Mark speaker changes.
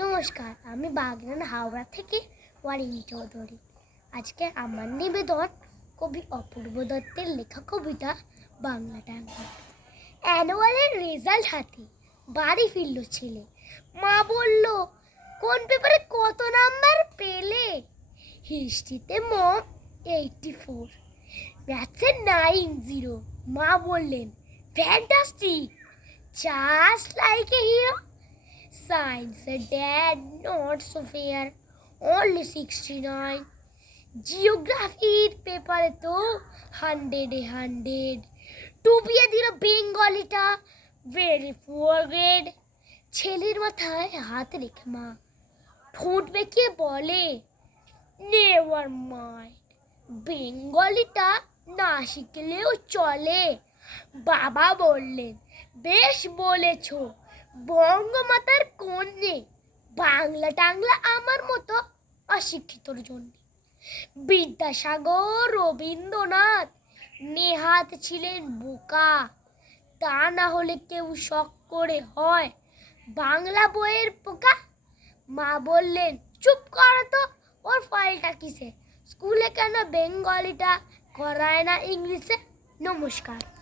Speaker 1: নমস্কার, আমি বাগনান হাওড়া থেকে ওয়ারিং চৌধুরী। আজকে আমার নিবেদন কবি অপূর্ব দত্তের লেখা কবিতা বাংলা টাঙ্গা। অ্যানুয়ালের রেজাল্ট হাতে বাড়ি ফিরল ছেলে। মা বলল, কোন পেপারে কত নাম্বার পেলে? হিস্ট্রিতে মম এইটটি ফোর ম্যাথসে নাইন জিরো মা বললেন fantastic just like a hero Science, dad, not fair. Only 69. জিওগ্রাফির পেপারে তো হান্ড্রেডে হান্ড্রেড টু টুপিয়ে দিল বেঙ্গলিটা ভেরি পুয়ার গ্রেড ছেলের মাথায় হাত রেখে মা ঠোঁট বেঁকিয়ে বলে নেভার মাইন্ড বেঙ্গলিটা না শিখলেও চলে বাবা বললেন বেশ বলেছ বঙ্গমাতার কন্যে বাংলা টাংলা আমার মতো অশিক্ষিতর জন্য। বিদ্যাসাগর, রবীন্দ্রনাথ, নেহাত ছিলেন বোকা। তা না হলে কেউ শখ করে হয়। বাংলা বইয়ের পোকা? মা বললেন, চুপ করো তো, ওর ফলটা কিসে? স্কুলে কেন বেঙ্গলিটা করায় না ইংলিশে? নমস্কার।